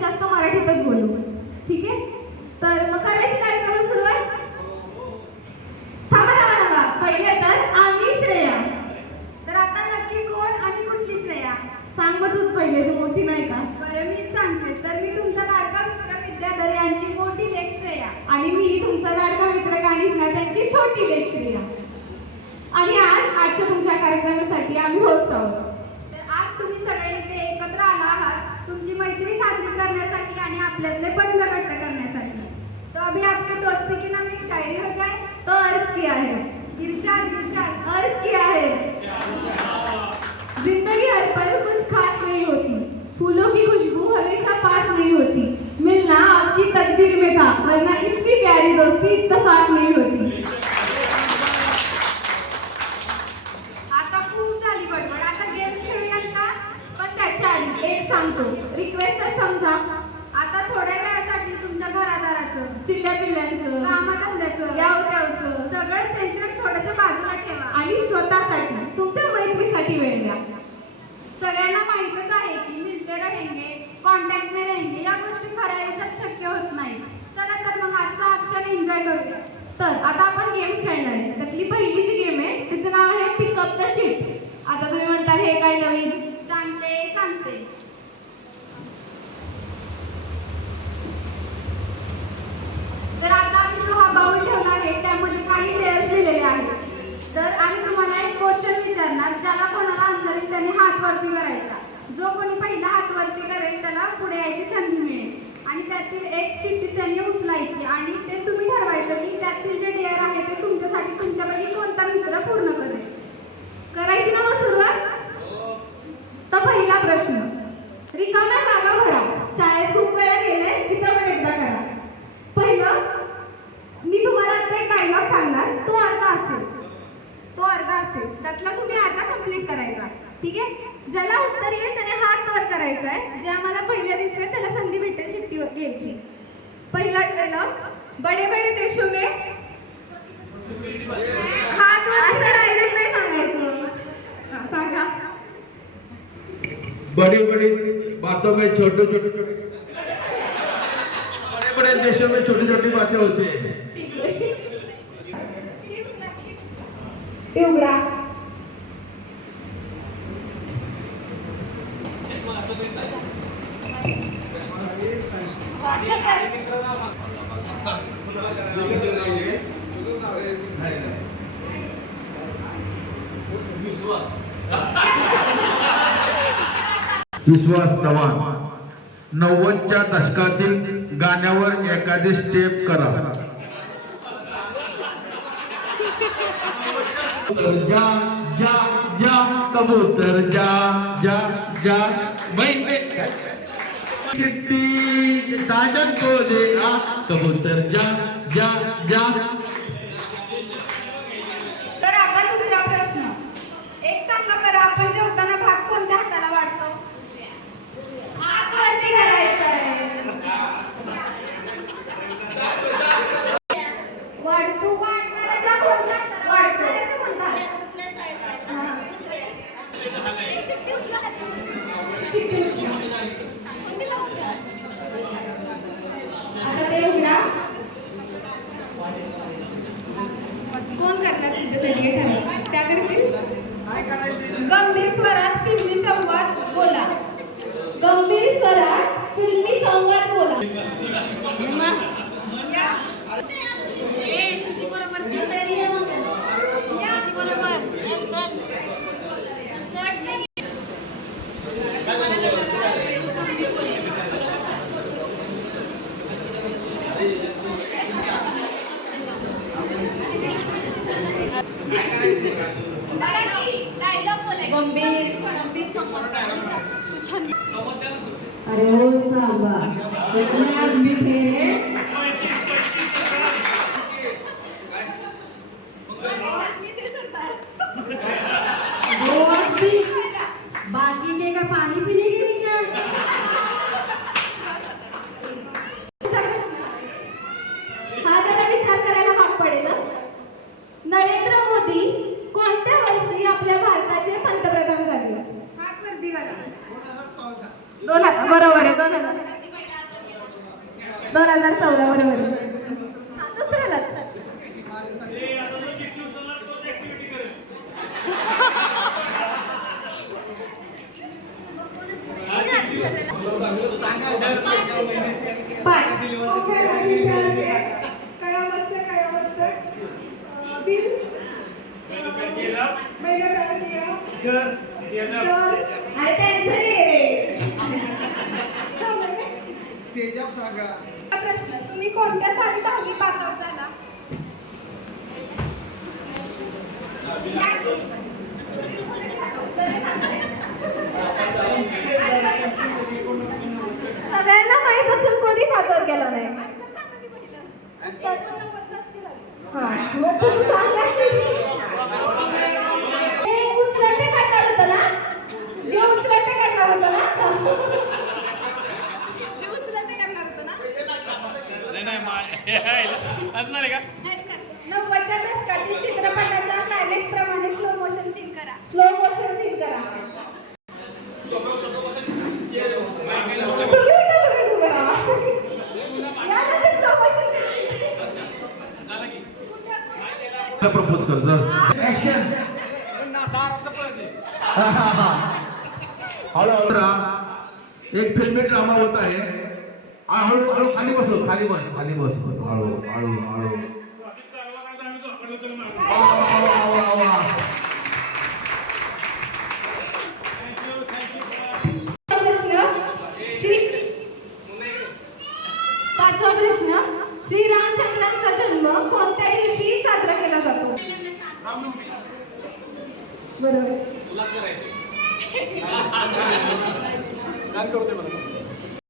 जास्तीत जास्त मराठीतच बोलू. ठीक आहे? तर मग करायची कार्यक्रम सुरुवात? थांबा थांबा थांबा. पहिले तर आम्ही श्रेया. तर आता नक्की कोण आणि कुठली श्रेया? सांग मग पहिले तू मोठी नाही का? बरं मीच सांगते. तर मी तुमचा लाडका मित्र विद्याधर यांची मोठी लेख श्रेया. आणि मी तुमचा लाडका मित्र कानिफना त्यांची छोटी लेख श्रेया. आणि आज आजच्या तुमच्या कार्यक्रमासाठी आम्ही होस्ट आहोत. तर आज तुम्ही सगळे इथे एकत्र आला आहात. करण्यासाठी आणि आपल्यातले बंद घट्ट करण्यासाठी. तो अभी आपके दोस्ती की नाम एक शायरी हो जाए तो अर्ज किया है. इरशाद इरशाद अर्ज किया है. जिंदगी हर पल कुछ खास नहीं होती. फूलों की खुशबू हमेशा पास नहीं होती. मिलना आपकी तकदीर में था वरना इतनी प्यारी दोस्ती इतफाक नहीं होती. आता खूप झाली बडबड. आता गेम खेळूयात का? पण त्याच्या आधी एक सांगतो. रिक्वेस्ट समजा. आता थोड्या वेळासाठी तुमच्या घरादाराचं चिल्ल्या पिल्ल्यांचं. कामधंद्याचं याव त्यावचं सगळं टेन्शन थोडंसं बाजूला ठेवा. आणि स्वतःसाठी तुमच्या मैत्रीसाठी वेळ द्या. सगळ्यांना माहीतच आहे की मिलते रहेंगे कॉन्टॅक्ट में रहेंगे या गोष्टी खऱ्या आयुष्यात शक्य होत नाही. चला तर मग आजचा क्षण एन्जॉय करूया. तर आता आपण गेम्स खेळणार आहे. त्यातली पहिली जी गेम आहे तिचं नाव आहे पिकअप द चिट आता तुम्ही म्हणताल हे काय नवीन? सांगते सांगते तर आता आम्ही जो हा बाउल ठेवला आहे त्यामध्ये काही लेअर्स दिलेले आहेत. तर आम्ही तुम्हाला एक क्वेश्चन विचारणार ज्याला कोणाला आन्सर येईल त्याने हात वरती करायचा. जो कोणी पहिला हात वरती करेल त्याला पुढे यायची संधी मिळेल. आणि त्यातील एक चिठ्ठी त्यांनी उचलायची आणि ते तुम्ही ठरवायचं की त्यातील जे डेअर आहे ते तुमच्यासाठी तुमच्यापैकी कोणता मित्र पूर्ण करेल करायची ना मग सुरुवात तर पहिला प्रश्न रिकाम्या जागा भरा शाळेत खूप वेळा गेले तिथं पण एकदा करा पहिलं मी तुम्हाला आता एक डायलॉग सांगणार तो अर्धा असेल तो अर्धा असेल त्यातला तुम्ही अर्धा कंप्लीट करायचा ठीक आहे? ज्याला उत्तर येईल त्याने हात वर करायचा आहे. जे आम्हाला पहिल्या दिसेल त्याला संधी भेटेल चिठ्ठी घ्यायची. पहिला डायलॉग बडे बडे देशो में हात वर असं डायरेक्ट नाही सांगायचं. सांगा. बड़ी बड़ी बातों में छोटे छोटे. बड़े बड़े देशों में छोटी छोटी बातें होती. हैं उघडा विश्वास चव्हाण नव्वदच्या दशकातील गाण्यावर एखादी स्टेप करा. जा जा जा कबूतर जा जा जा। भाई चिट्टी साजन को दे आ कबूतर जा जा जा। तर आपण दुसरा प्रश्न एक सांगा बरं आपण जेवताना भात कोणत्या हाताला वाटतो हात वरती करायचा आहे वाटतो वाटणाऱ्याचा कोणता हात? वाटणाऱ्याचा कोणता हात? चिठ्ठी उचला. आता ते उघडा. कोण करणार तुमच्यासाठी हे त्या करतील? गंभीर स्वरात फिल्मी संवाद बोला. गंभीर स्वरात फिल्मी संवाद बोला. अरे हो सांबा बाकी के का पानी पीने के लिए क्या हा जरा विचार करायला भाग पडेल हं. नरेंद्र मोदी कोणत्या वर्षी आपल्या भारताचे पंतप्रधान झाले हात वरती करा दोन हजार बरोबर आहे दोन हजार. दोन हजार चौदा बरोबर हा दुसऱ्यालाच. पाच कयामत रे हा प्रश्न. तुम्ही कोणत्या साली दहावी पास आउट झाला? सगळ्यांना माहीत असून कोणी सादर केला नाही. हा. मग तुम्ही सांगा. प्रपोज कर जर. ऍक्शन. एक फिल्मी ड्रामा होत आहे. आ, हळू हळू खाली बसलो खाली बस खाली बस. हळू हळू हळू. पाचवा प्रश्न. श्रीरामचंद्रांचा जन्म कोणत्या दिवशी साजरा केला जातो. बरोबर.